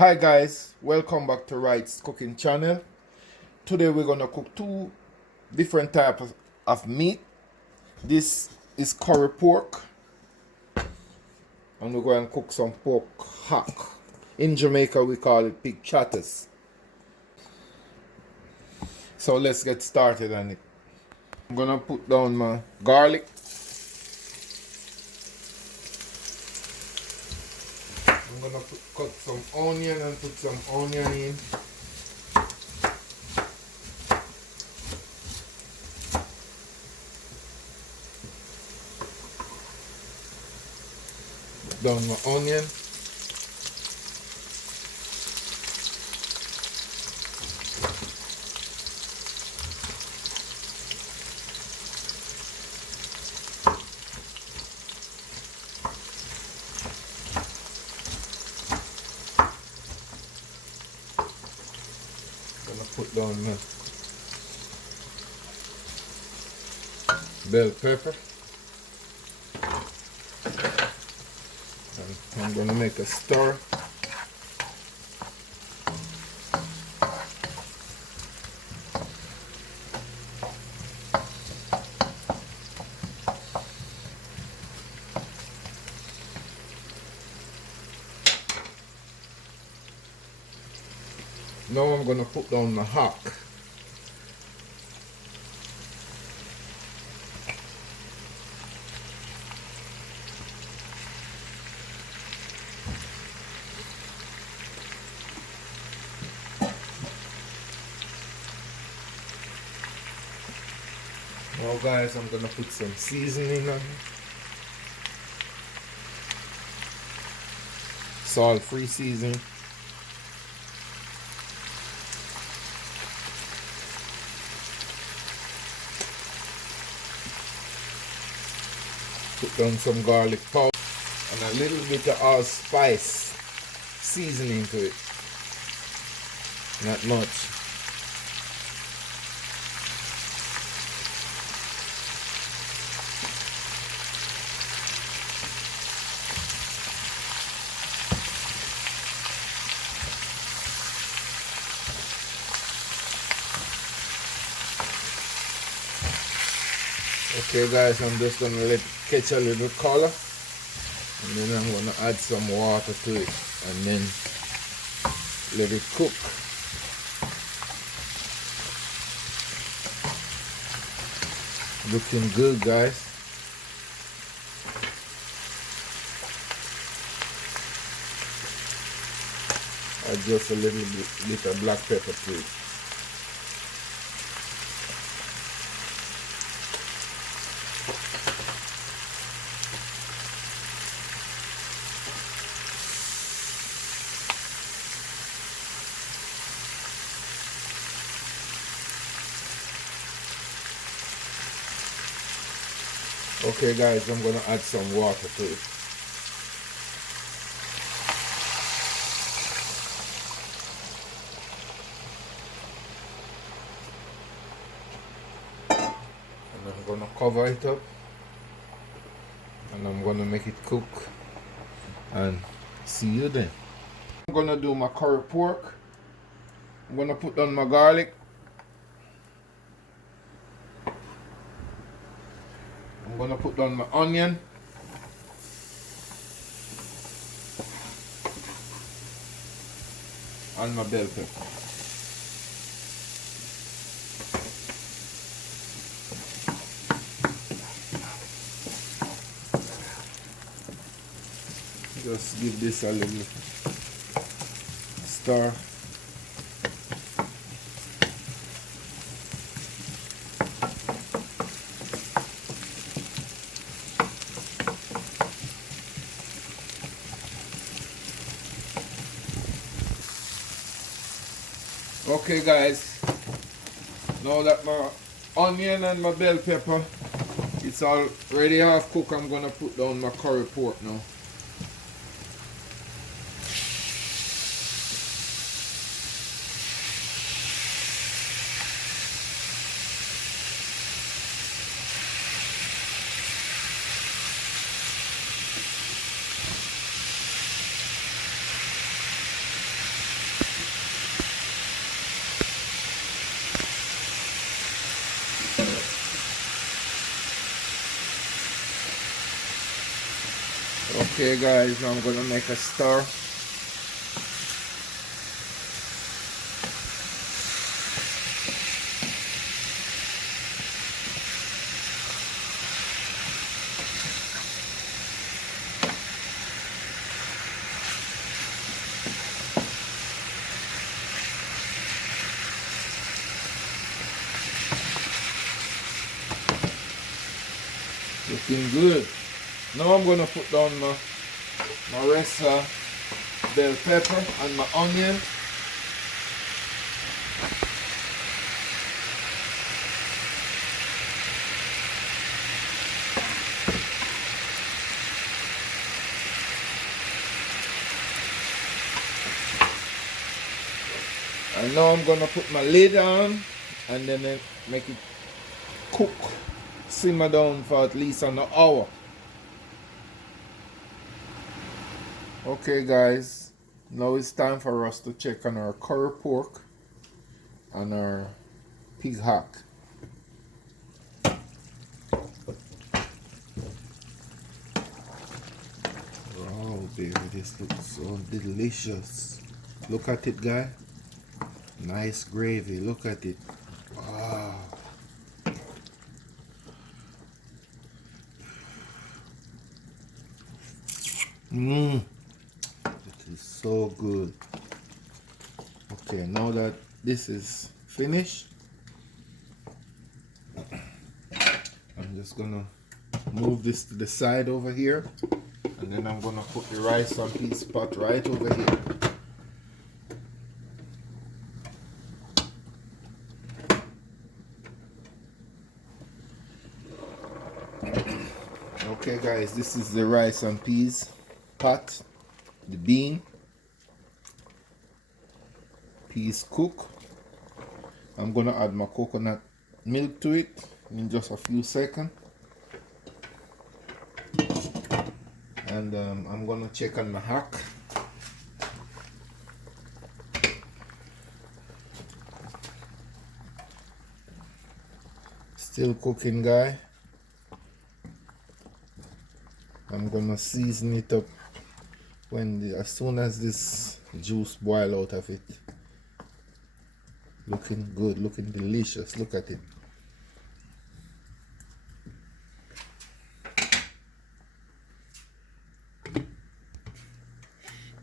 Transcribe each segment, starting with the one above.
Hi guys, welcome back to Wright's cooking channel. Today we're gonna cook two different types of meat. This is curry pork and we're going to cook some pork hock. In Jamaica we call it pig chatters. So let's get started on it. I'm gonna put down my garlic. I'm gonna cut some onion and put some onion in. Put down my onion. Gonna put down my bell pepper. And I'm gonna make a stir. Now I'm gonna put down my hock. Now guys, I'm gonna put some seasoning on it. Salt-free seasoning. Put down some garlic powder and a little bit of allspice seasoning to it. Not much. Okay guys, I'm just gonna let it catch a little color and then I'm gonna add some water to it and then let it cook. Looking good guys. Add just a little bit of black pepper to it. Okay guys, I'm gonna add some water to it. And I'm gonna cover it up and I'm gonna make it cook and see you then. I'm gonna do my curry pork. I'm gonna put down my garlic. I'm gonna put down my onion. And my bell pepper. Just give this a little stir. Okay guys, now that my onion and my bell pepper it's already half cooked, I'm gonna put down my curry pork now. Okay guys, now I'm gonna make a stir. Looking good. Now I'm gonna put down my rest bell pepper and my onion. And now I'm gonna put my lid on and then make it cook, simmer down for at least an hour. Okay guys, now it's time for us to check on our curry pork and our pig hock. Oh baby, this looks so delicious. Look at it, guy. Nice gravy, look at it. Wow. It is so good. Okay, now that this is finished, I'm just gonna move this to the side over here, and then I'm gonna put the rice and peas pot right over here. Okay guys, this is the rice and peas pot, the bean, peas cook. I'm gonna add my coconut milk to it in just a few seconds, and I'm gonna check on my hock. Still cooking, guy. I'm gonna season it up as soon as this juice boil out of it. Looking good, looking delicious. Look at it.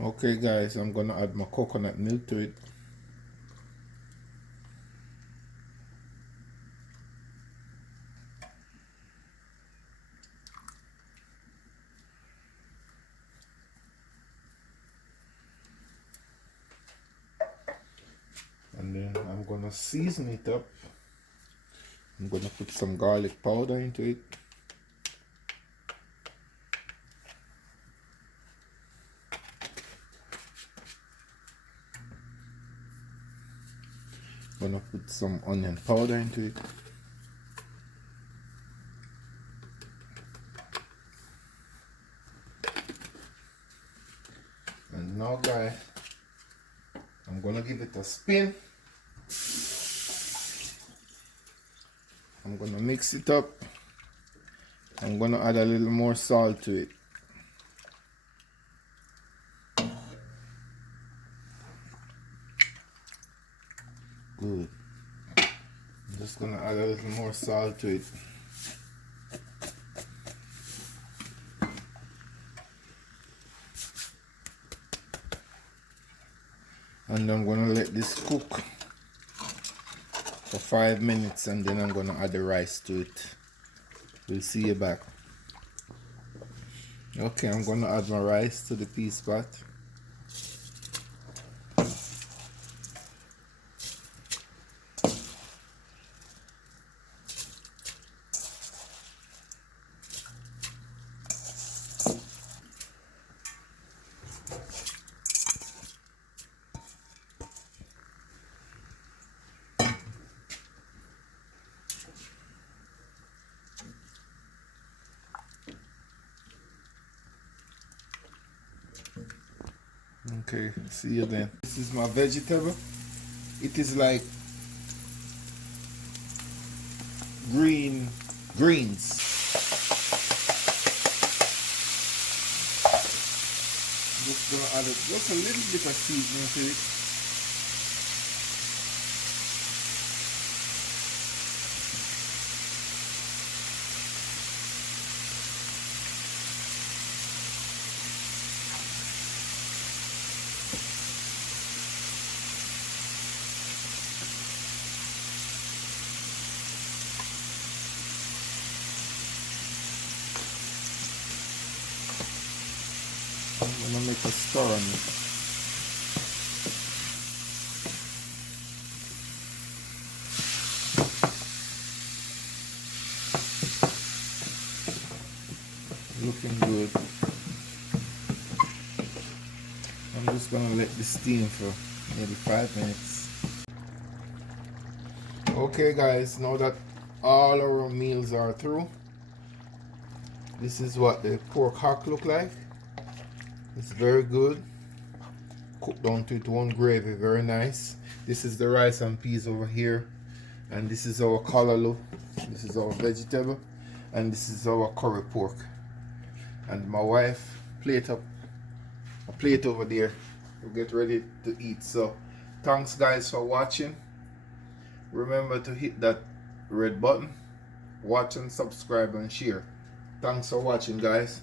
Okay guys, I'm gonna add my coconut milk to it. And then I'm gonna season it up. I'm gonna put some garlic powder into it. Gonna put some onion powder into it. And now guys, I'm gonna give it a spin. I'm gonna mix it up. I'm gonna add a little more salt to it. Good. I'm just gonna add a little more salt to it. And I'm gonna let this cook for 5 minutes, and then I'm gonna add the rice to it. We'll see you back. Okay, I'm gonna add my rice to the peas pot. Okay, see you then. This is my vegetable. It is like greens. add just a little bit of seasoning to it. I'm gonna make a stir on it. Looking good. I'm just gonna let this steam for maybe 5 minutes. Okay guys, now that all our meals are through, this is what the pork hock look like. It's very good. Cooked down to one gravy, very nice. This is the rice and peas over here, and this is our callaloo. This is our vegetable, and this is our curry pork. And my wife plate up a plate over there. We'll get ready to eat. So thanks guys for watching. Remember to hit that red button, watch and subscribe and share. Thanks for watching guys.